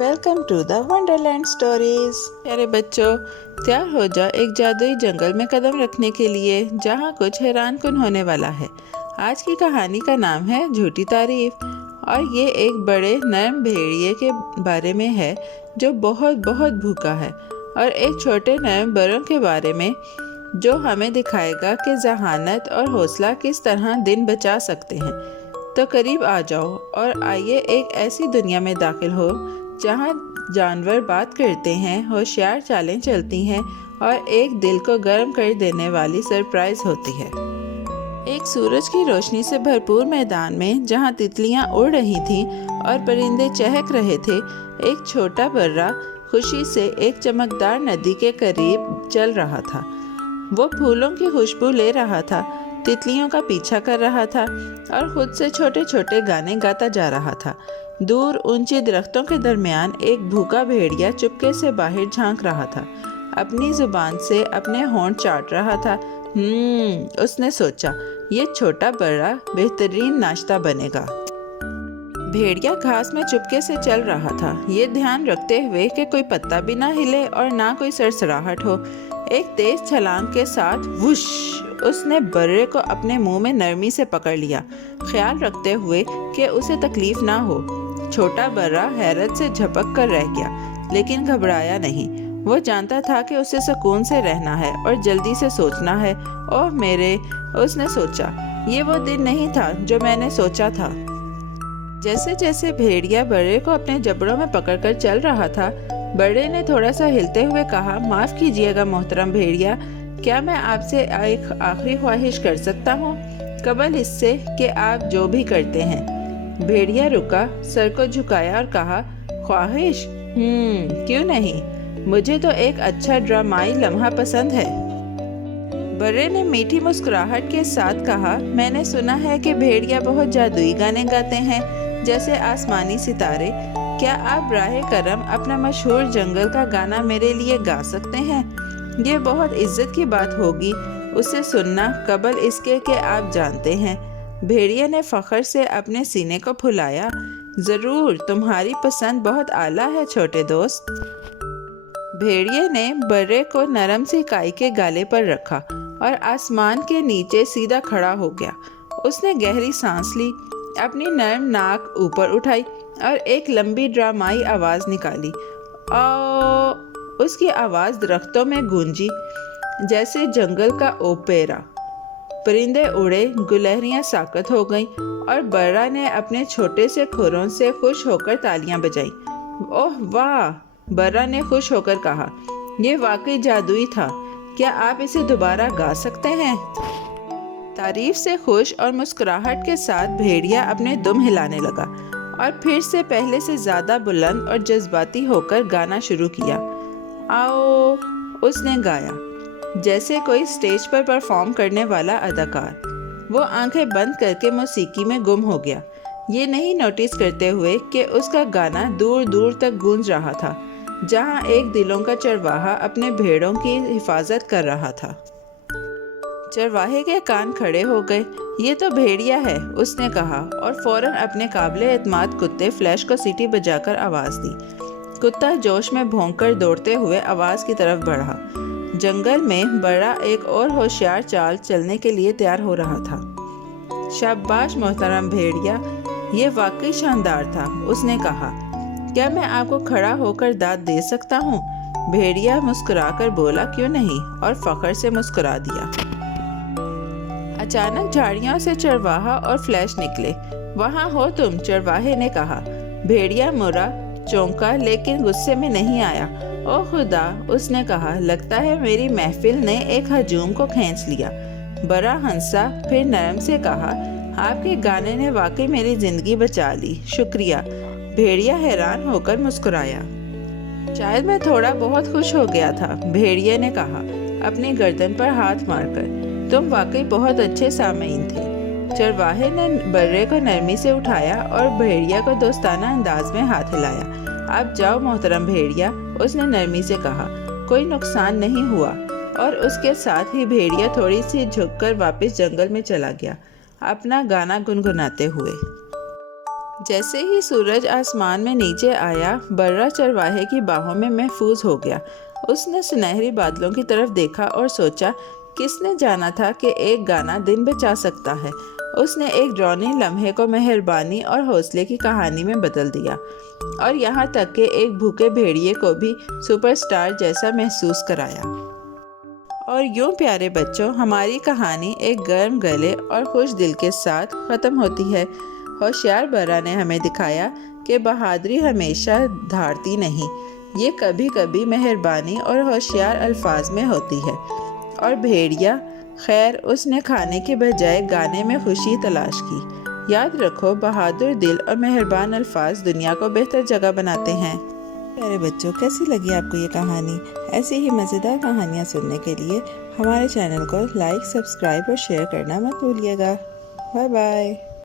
Welcome to the wonderland stories. پیارے بچوں، تیار ہو جاؤ ایک جادوئی جنگل میں قدم رکھنے کے لیے جہاں کچھ حیران کن ہونے والا ہے۔ آج کی کہانی کا نام ہے جھوٹی تعریف، اور یہ ایک بڑے نرم بھیڑیے کے بارے میں ہے جو بہت بہت بھوکا ہے، اور ایک چھوٹے نرم بروں کے بارے میں جو ہمیں دکھائے گا کہ ذہانت اور حوصلہ کس طرح دن بچا سکتے ہیں۔ تو قریب آ جاؤ اور آئیے ایک ایسی دنیا میں داخل ہو جہاں جانور بات کرتے ہیں، ہوشیار چالیں چلتی ہیں اور ایک دل کو گرم کر دینے والی سرپرائز ہوتی ہے۔ ایک سورج کی روشنی سے بھرپور میدان میں جہاں تتلیاں اڑ رہی تھیں اور پرندے چہک رہے تھے، ایک چھوٹا برا خوشی سے ایک چمکدار ندی کے قریب چل رہا تھا۔ وہ پھولوں کی خوشبو لے رہا تھا، تتلیوں کا پیچھا کر رہا تھا اور خود سے چھوٹے چھوٹے گانے گاتا جا رہا تھا۔ دور اونچی درختوں کے درمیان ایک بھوکا بھیڑیا چپکے سے باہر جھانک رہا تھا، اپنی زبان سے اپنے ہونٹ چاٹ رہا تھا۔ اس نے سوچا، یہ چھوٹا برا بہترین ناشتہ بنے گا۔ بھیڑیا گھاس میں چپکے سے چل رہا تھا، یہ دھیان رکھتے ہوئے کہ کوئی پتا بھی نہ ہلے اور نہ کوئی سرسراہٹ ہو۔ ایک تیز چھلانگ کے ساتھ وش، اس نے برے کو اپنے منہ میں نرمی سے پکڑ لیا، خیال رکھتے ہوئے کہ اسے تکلیف نہ ہو۔ چھوٹا برا حیرت سے جھپک کر رہ گیا، لیکن گھبرایا نہیں۔ وہ جانتا تھا کہ اسے سکون سے رہنا ہے اور جلدی سے سوچنا ہے۔ اوہ میرے، اس نے سوچا، یہ وہ دن نہیں تھا جو میں نے سوچا تھا۔ جیسے جیسے بھیڑیا برے کو اپنے جبڑوں میں پکڑ کر چل رہا تھا، برے نے تھوڑا سا ہلتے ہوئے کہا، معاف کیجیے گا محترم بھیڑیا، کیا میں آپ سے ایک آخری خواہش کر سکتا ہوں قبل اس سے کہ آپ جو بھی کرتے ہیں؟ بھیڑیا رکا، سر کو جھکایا اور کہا، خواہش؟ کیوں نہیں، مجھے تو ایک اچھا ڈرامائی لمحہ پسند ہے۔ برے نے میٹھی مسکراہٹ کے ساتھ کہا، میں نے سنا ہے کہ بھیڑیا بہت جادوئی گانے گاتے ہیں، جیسے آسمانی ستارے۔ کیا آپ براہ کرم اپنا مشہور جنگل کا گانا میرے لیے گا سکتے ہیں؟ یہ بہت عزت کی بات ہوگی اسے سننا قبل اس کے کہ آپ جانتے ہیں۔ بھیڑیا نے فخر سے اپنے سینے کو پھلایا، ضرور، تمہاری پسند بہت اعلیٰ ہے چھوٹے دوست۔ بھیڑیا نے برے کو نرم سی کائی کے گالے پر رکھا اور آسمان کے نیچے سیدھا کھڑا ہو گیا۔ اس نے گہری سانس لی، اپنی نرم ناک اوپر اٹھائی اور ایک لمبی ڈرامائی آواز نکالی۔ اس کی آواز درختوں میں گونجی جیسے جنگل کا اوپیرا۔ پرندے اڑے، گلہریاں ساکت ہو گئیں اور برا نے اپنے چھوٹے سے کھروں سے خوش ہو کر تالیاں بجائیں۔ اوہ واہ، برا نے خوش ہو کر کہا، یہ واقعی جادوئی تھا، کیا آپ اسے دوبارہ گا سکتے ہیں؟ تعریف سے خوش اور مسکراہٹ کے ساتھ بھیڑیا اپنے دم ہلانے لگا اور پھر سے پہلے سے زیادہ بلند اور جذباتی ہو کر گانا شروع کیا۔ آؤ، اس نے گایا جیسے کوئی اسٹیج پر پرفارم کرنے والا اداکار۔ وہ آنکھیں بند کر کے موسیقی میں گم ہو گیا، یہ نہیں نوٹس کرتے ہوئے کہ اس کا گانا دور دور تک گونج رہا تھا، جہاں ایک دلوں کا چرواہا اپنے بھیڑوں کی حفاظت کر رہا تھا۔ چرواہے کے کان کھڑے ہو گئے، یہ تو بھیڑیا ہے، اس نے کہا، اور فوراً اپنے قابل اعتماد کتے فلیش کو سیٹی بجا کر آواز دی۔ کتا جوش میں بھونک کر دوڑتے ہوئے آواز کی طرف بڑھا۔ جنگل میں برا ایک اور ہوشیار چال چلنے کے لیے تیار ہو رہا تھا۔ شاباش محترم بھیڑیا، یہ واقعی شاندار تھا، اس نے کہا، کیا میں آپ کو کھڑا ہو کر داد دے سکتا ہوں؟ بھیڑیا مسکرا کر بولا، کیوں نہیں، اور فخر سے مسکرا دیا۔ اچانک جھاڑیوں سے چرواہا اور فلیش نکلے۔ وہاں ہو تم، چرواہے نے کہا۔ بھیڑیا مرا، چونکا، لیکن غصے میں نہیں آیا۔ او خدا، اس نے کہا، لگتا ہے میری محفل نے ایک ہجوم کو کھینچ لیا۔ برا ہنسا، پھر نرم سے کہا، آپ کے گانے نے واقعی میری زندگی بچا لی، شکریہ۔ بھیڑیا حیران ہو کر مسکرایا۔ شاید میں تھوڑا بہت خوش ہو گیا تھا، بھیڑیا نے کہا، اپنی گردن پر ہاتھ مار کر، تم واقعی بہت اچھے سامعین تھے۔ چرواہے نے برے کو نرمی سے اٹھایا اور بھیڑیا کو دوستانہ انداز میں ہاتھ ہلایا۔ اب جاؤ محترم بھیڑیا، اس نے نرمی سے کہا، کوئی نقصان نہیں ہوا، اور اس کے ساتھ ہی بھیڑیا تھوڑی سی جھک کر واپس جنگل میں چلا گیا، اپنا گانا گنگناتے ہوئے۔ جیسے ہی سورج آسمان میں نیچے آیا، برا چرواہے کی باہوں میں محفوظ ہو گیا۔ اس نے سنہری بادلوں کی طرف دیکھا اور سوچا، کس نے جانا تھا کہ ایک گانا دن بچا سکتا ہے۔ اس نے ایک ڈراؤنے لمحے کو مہربانی اور حوصلے کی کہانی میں بدل دیا، اور یہاں تک کہ ایک بھوکے بھیڑیے کو بھی سپر سٹار جیسا محسوس کرایا۔ اور یوں پیارے بچوں، ہماری کہانی ایک گرم گلے اور خوش دل کے ساتھ ختم ہوتی ہے۔ ہوشیار برا نے ہمیں دکھایا کہ بہادری ہمیشہ دھاڑتی نہیں، یہ کبھی کبھی مہربانی اور ہوشیار الفاظ میں ہوتی ہے۔ اور بھیڑیا، خیر، اس نے کھانے کے بجائے گانے میں خوشی تلاش کی۔ یاد رکھو، بہادر دل اور مہربان الفاظ دنیا کو بہتر جگہ بناتے ہیں۔ پیارے بچوں، کیسی لگی آپ کو یہ کہانی؟ ایسی ہی مزیدار کہانیاں سننے کے لیے ہمارے چینل کو لائک، سبسکرائب اور شیئر کرنا مت بھولیے گا۔ Bye bye.